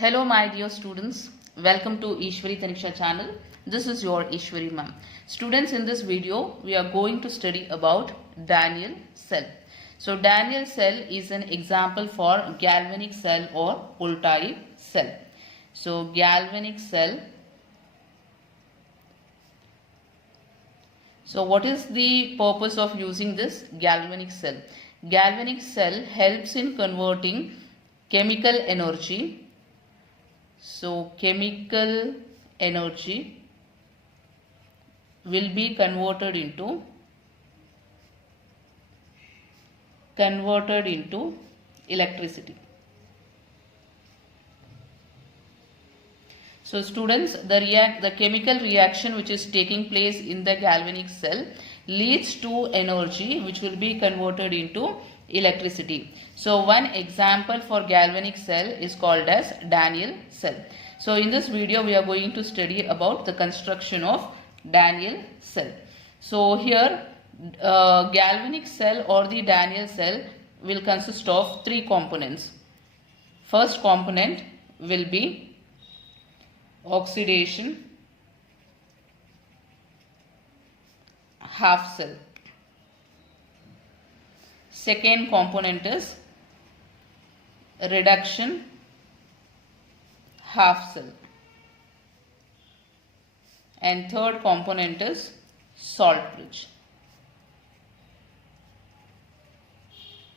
Hello my dear students, welcome to Eshwari channel. This is your Eshwari Ma'am. Students, in this video we are going to study about Daniell cell. So Daniell cell is an example for galvanic cell or voltaic cell. So galvanic cell. So what is the purpose of using this galvanic cell? Galvanic cell helps in converting chemical energy. So chemical energy will be converted into electricity. So students, the chemical reaction which is taking place in the galvanic cell leads to energy which will be converted into electricity. So one example for galvanic cell is called as Daniell cell. So in this video we are going to study about the construction of Daniell cell. So here galvanic cell or the Daniell cell will consist of three components. First component will be oxidation half cell. Second component is reduction half cell. And third component is salt bridge.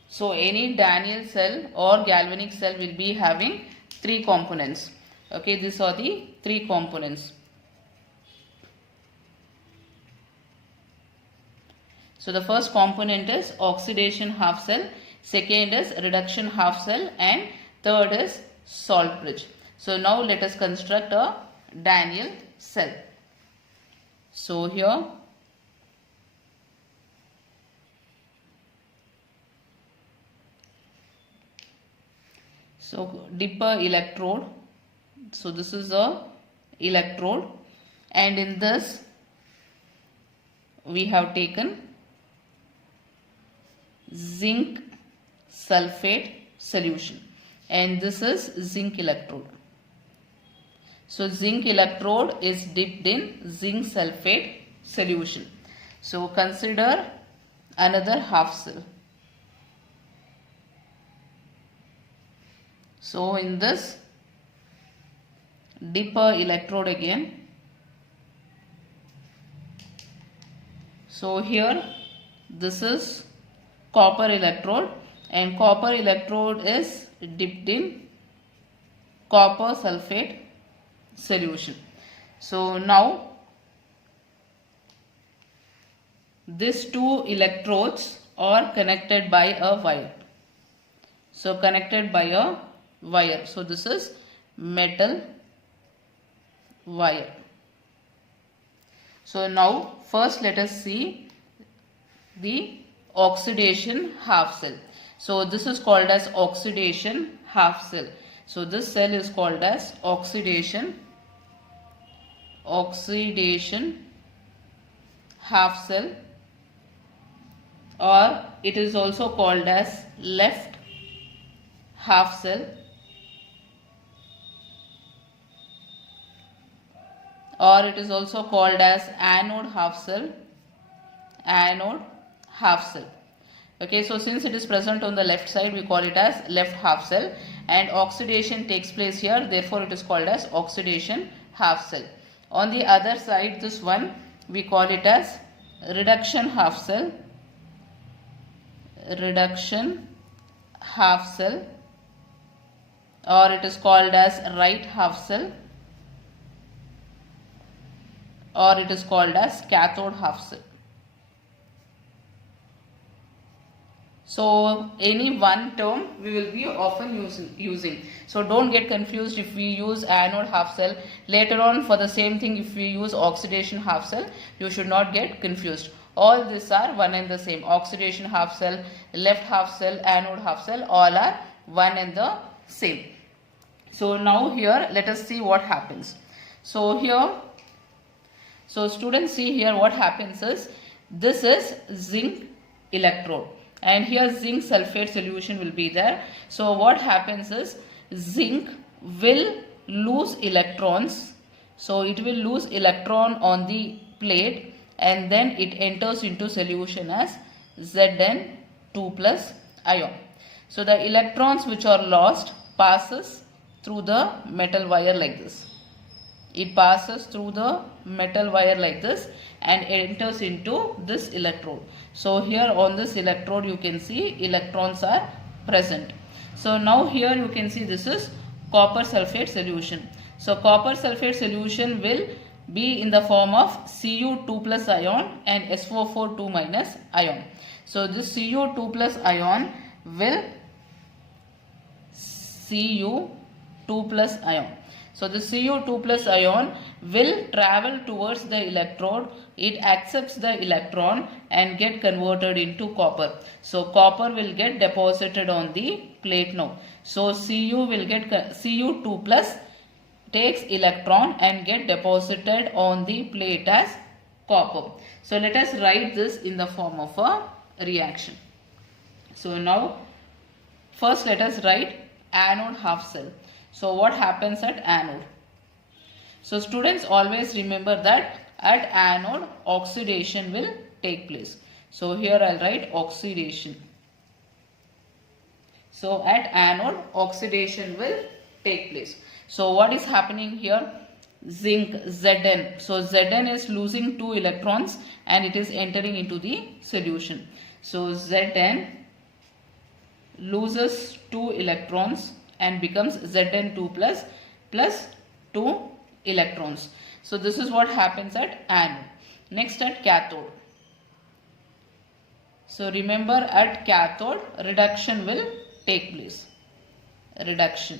So any Daniell cell or galvanic cell will be having three components. Okay, these are the three components. So the first component is oxidation half cell, second is reduction half cell, and third is salt bridge. So now let us construct a Daniell cell. So here dipper electrode. So this is a electrode, and in this we have taken zinc sulfate solution, and this is zinc electrode. So zinc electrode is dipped in zinc sulfate solution. So consider another half cell. So in this dipper electrode again. So here this is copper electrode, and copper electrode is dipped in copper sulfate solution. So now these two electrodes are connected by a wire. So connected by a wire. So this is metal wire. So now first let us see the oxidation half cell. So this is called as oxidation half cell. So this cell is called as oxidation half cell, or it is also called as left half cell, or it is also called as anode half cell. Okay, so since it is present on the left side, we call it as left half cell, and oxidation takes place here, therefore it is called as oxidation half cell. On the other side, this one we call it as reduction half cell, or it is called as right half cell, or it is called as cathode half cell. So any one term we will be often using. So don't get confused if we use anode half cell. Later on for the same thing, if we use oxidation half cell, you should not get confused. All these are one and the same. Oxidation half cell, left half cell, anode half cell, all are one and the same. So now here let us see what happens. So here, so students, see here what happens is, this is zinc electrode, and here zinc sulfate solution will be there. So what happens is, zinc will lose electrons. So it will lose electron on the plate and then it enters into solution as Zn2 plus ion. So the electrons which are lost passes through the metal wire like this. It passes through the metal wire like this and enters into this electrode. So here on this electrode you can see electrons are present. So now here you can see this is copper sulfate solution. So copper sulfate solution will be in the form of Cu2 plus ion and SO4 2 minus ion. So this Cu2 plus ion will Cu2 plus ion. So the Cu2 plus ion will travel towards the electrode. It accepts the electron and get converted into copper. So copper will get deposited on the plate now. So Cu2 plus takes electron and get deposited on the plate as copper. So let us write this in the form of a reaction. So now first let us write anode half cell. So what happens at anode? So students always remember that at anode oxidation will take place. So here I'll write oxidation. So at anode oxidation will take place. So what is happening here? Zinc Zn. So Zn is losing 2 electrons and it is entering into the solution. So Zn loses 2 electrons and becomes Zn2 plus 2 electrons. So this is what happens at anode. Next at cathode. So remember at cathode reduction will take place. Reduction.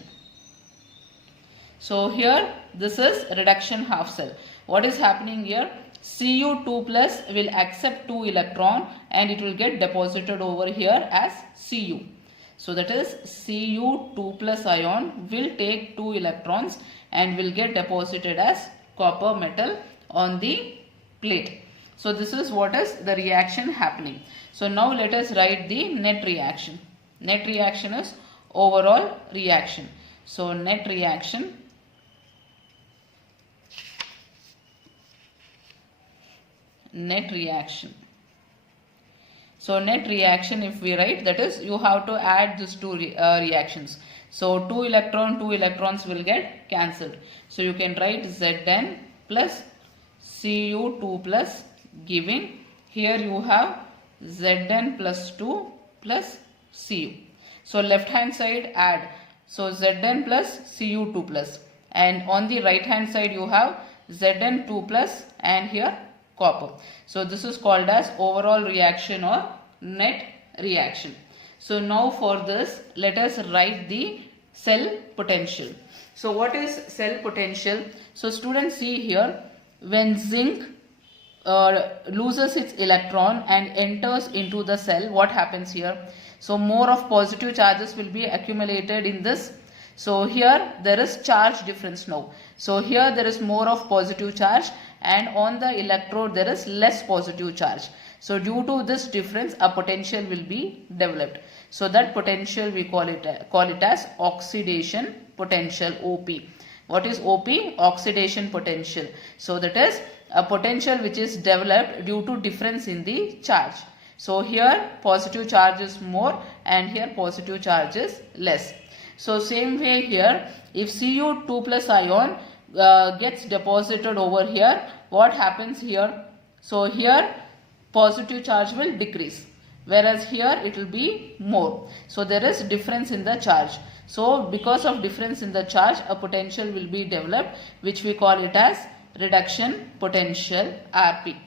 So here this is reduction half cell. What is happening here? Cu2 plus will accept 2 electron and it will get deposited over here as Cu. So that is Cu2 plus ion will take 2 electrons and will get deposited as copper metal on the plate. So this is what is the reaction happening. So now let us write the net reaction. Net reaction is overall reaction. So net reaction So net reaction if we write, that is you have to add these two reactions. So 2 electrons will get cancelled. So you can write Zn plus Cu2 plus giving, here you have Zn plus 2 plus Cu. So left hand side add. So Zn plus Cu2 plus, and on the right hand side you have Zn2 plus and here copper. So this is called as overall reaction or net reaction. So now for this let us write the cell potential. So what is cell potential? So students see here, when zinc loses its electron and enters into the cell, what happens here? So more of positive charges will be accumulated in this. So here there is charge difference now. So here there is more of positive charge and on the electrode there is less positive charge. So due to this difference a potential will be developed. So that potential we call it as oxidation potential, OP. What is OP? Oxidation potential. So that is a potential which is developed due to difference in the charge. So here positive charge is more and here positive charge is less. So same way here, if Cu2 plus ion gets deposited over here, what happens here? So here positive charge will decrease, whereas here it will be more. So there is difference in the charge. So because of difference in the charge, a potential will be developed which we call it as reduction potential, RP.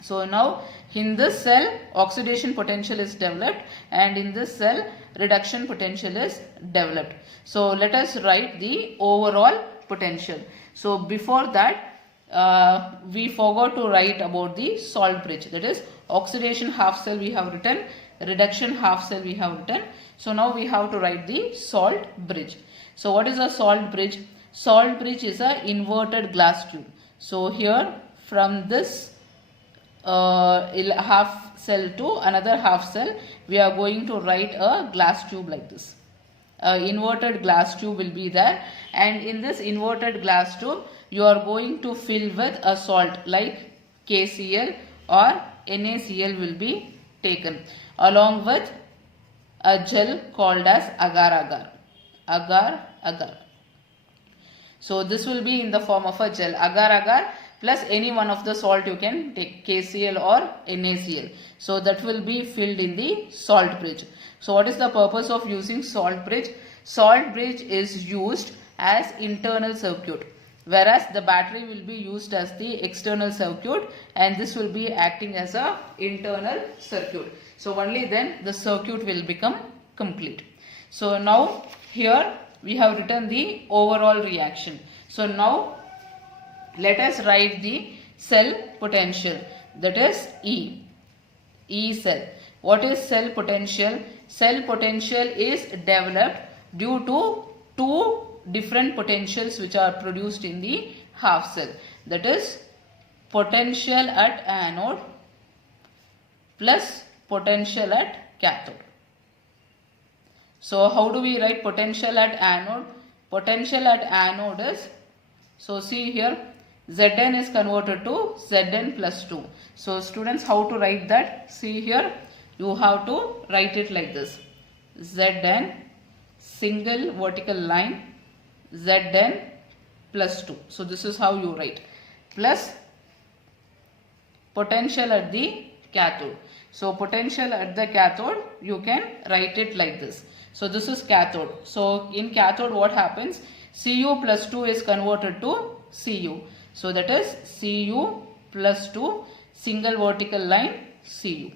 So now in this cell oxidation potential is developed and in this cell reduction potential is developed. So let us write the overall potential. So before that we forgot to write about the salt bridge, that is oxidation half cell we have written, reduction half cell we have written. So now we have to write the salt bridge. So what is a salt bridge? Salt bridge is a inverted glass tube. So here from this half cell to another half cell we are going to write a glass tube like this. inverted glass tube will be there, and in this inverted glass tube you are going to fill with a salt like KCl or NaCl will be taken along with a gel called as agar-agar. Agar-agar. So this will be in the form of a gel, agar-agar plus any one of the salt you can take, KCl or NaCl. So that will be filled in the salt bridge. So what is the purpose of using salt bridge? Salt bridge is used as internal circuit, whereas the battery will be used as the external circuit, and this will be acting as a internal circuit. So only then the circuit will become complete. So now here we have written the overall reaction. So now let us write the cell potential, that is E cell. What is cell potential? Cell potential is developed due to two different potentials which are produced in the half cell, that is potential at anode plus potential at cathode. So how do we write potential at anode? Potential at anode is, so see here, Zn is converted to Zn plus 2. So students, how to write that? See here, you have to write it like this. Zn, single vertical line, Zn plus 2. So this is how you write. Plus potential at the cathode. So potential at the cathode, you can write it like this. So this is cathode. So in cathode what happens? Cu plus 2 is converted to Cu. So that is Cu plus 2 single vertical line Cu.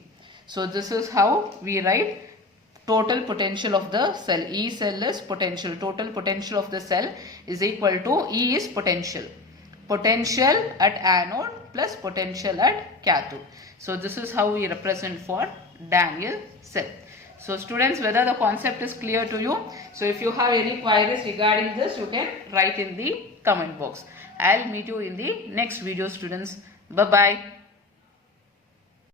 So this is how we write total potential of the cell. E cell is potential. Total potential of the cell is equal to E is potential. Potential at anode plus potential at cathode. So this is how we represent for Daniell cell. So students, whether the concept is clear to you? So if you have any queries regarding this, you can write in the comment box. I'll meet you in the next video, students. Bye-bye.